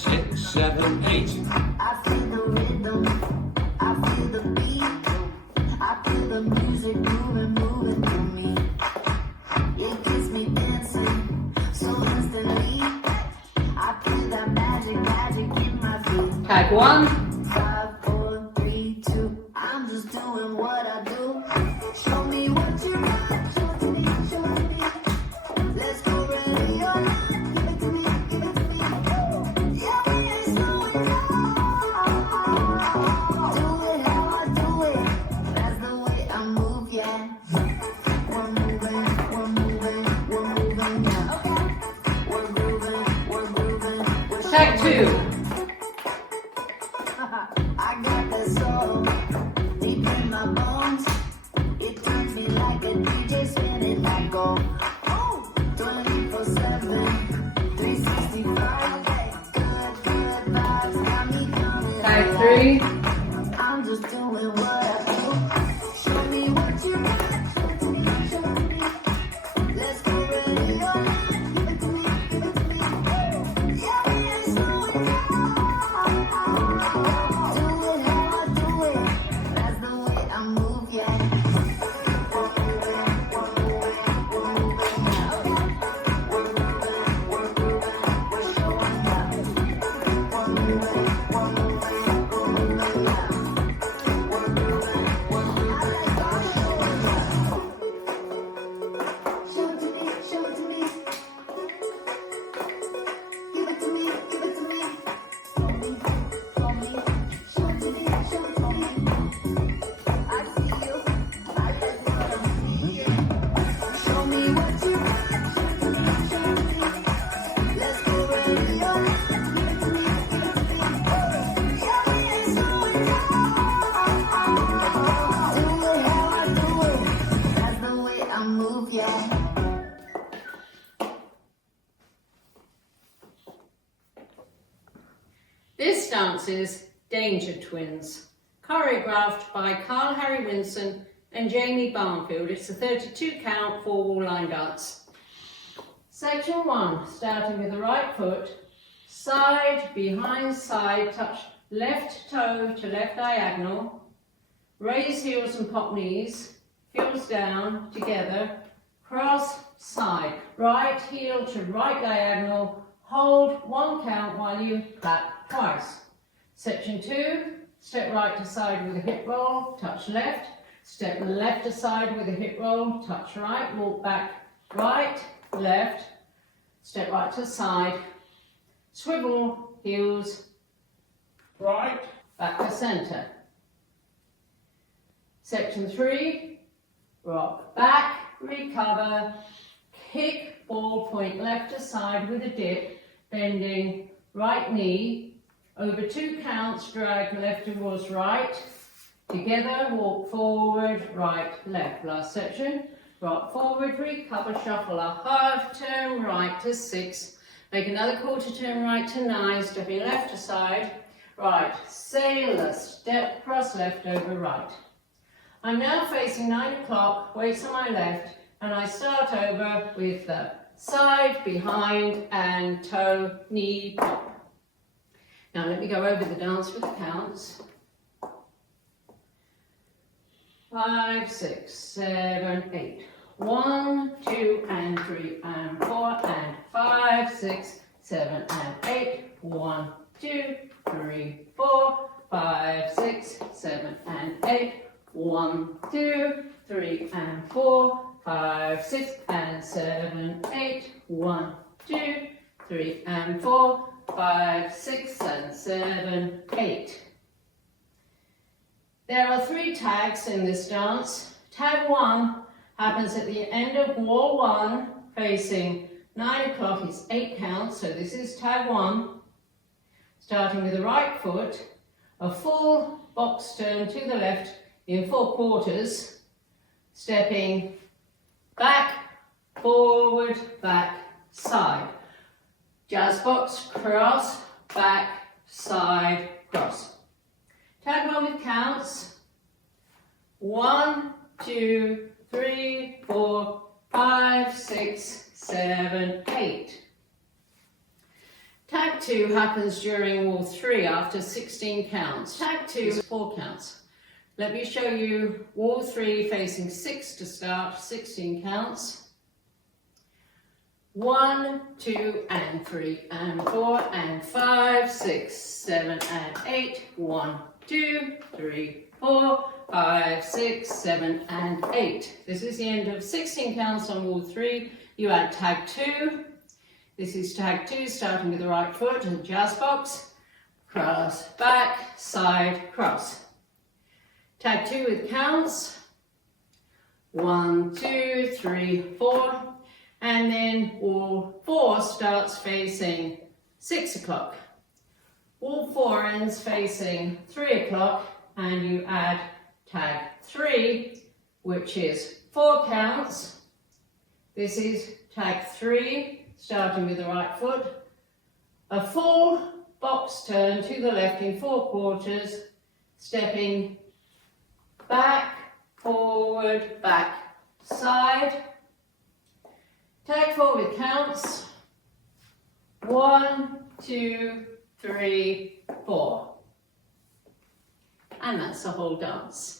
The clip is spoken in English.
6, 7, 8. I feel the rhythm, I feel the beat, I feel the music moving, moving through me. It gets me dancing so instantly. I feel that magic, magic in my feet. Tag 1. 5, 4, 3, 2. I'm just doing what I do. Show me what you got. Show it to me, show it to me. Let's go ready or not. Give it to me, give it to me. Yeah, we ain't slowing down. Do it how I do it. That's the way I move, yeah. We're moving, we're moving, we're moving now. Okay. We're grooving, we're grooving, we're Tag showing 2. I got the soul deep in my bones. It turns me like a DJ spinning like gold. 24/7, 365. Good vibes got me coming. Tag 3. I'm just doing what I do. Show me what you got. Show it to me, show it to me. Let's go ready or not. Give it to me, give it to me. Yeah, we ain't slowing down. Do it how I do it. That's the way I move, yeah. We're moving, we're moving, we're moving now. We're moving, we're grooving, we're showing up. We're moving, we're moving, we're moving now. We're moving, we're moving, we're showing up. Show it to me, show it to me. Give it to me, give it to me. Show me, show me. Show it to me, show it to me. I see you, I like what I'm seeing. Show me what you got. Show it to me, show it to me. Let's go ready or not. Give it to me, give it to me. Yeah, we ain't slowing down. Do it how I do it. That's the way I move, yeah. This dance is Danger Twins, choreographed by Carl Harry Winson and Jamie Barnfield. It's a 32 count 4-wall line dance. Section 1, starting with the right foot, side, behind, side, touch left toe to left diagonal, raise heels and pop knees, heels down, together, cross, side, right heel to right diagonal, hold 1 count while you clap twice. Section 2, step right to side with a hip roll, touch left, step left to side with a hip roll, touch right, walk back, right, left, step right to side, swivel, heels, right, back to center. Section 3, rock back, recover, kick, ball point left to side with a dip, bending right knee, over 2 counts, drag left towards right, together, walk forward, right, left. Last section, rock forward, recover, shuffle a half turn right to 6, make another quarter turn right to 9, stepping left to side, right, sailor, step, cross left over right. I'm now facing 9 o'clock, weights on my left, and I start over with the side, behind, and toe, knee, pop. Now let me go over the dance with the counts. 5, 6, 7, 8. 1, 2, and 3, and 4, and 5, 6, 7, and 8. 1, 2, 3, 4, 5, 6, 7, and 8. 1, 2, 3, and 4, 5, 6, and 7, 8. 1, 2, 3, and 4, 5, 6, and 7, 8. There are 3 tags in this dance. Tag 1 happens at the end of wall 1, facing 9 o'clock is 8 counts, so this is tag 1. Starting with the right foot, a full box turn to the left in 4 quarters, stepping back, forward, back, side. Jazz box, cross, back, side, cross. Tag 1 with counts. 1, 2, 3, 4, 5, 6, 7, 8. Tag 2 2 happens during wall 3 after 16 counts. Tag 2 is 4 counts. Let me show you wall 3 facing 6 to start, 16 counts. 1, 2, and 3, and 4, and 5, 6, 7, and 8. 1, 2, 3, 4, 5, 6, 7, and 8. This is the end of 16 counts on wall 3. You add tag 2. This is tag 2, starting with the right foot and jazz box. Cross, back, side, cross. Tag 2 with counts. 1, 2, 3, 4. And then wall 4 starts facing 6 o'clock. Wall 4 ends facing 3 o'clock, and you add tag 3, which is 4 counts. This is tag 3, starting with the right foot. A full box turn to the left in 4 quarters, stepping back, forward, back, side. Tag 4 with counts. 1, 2, 3, 4. And that's the whole dance.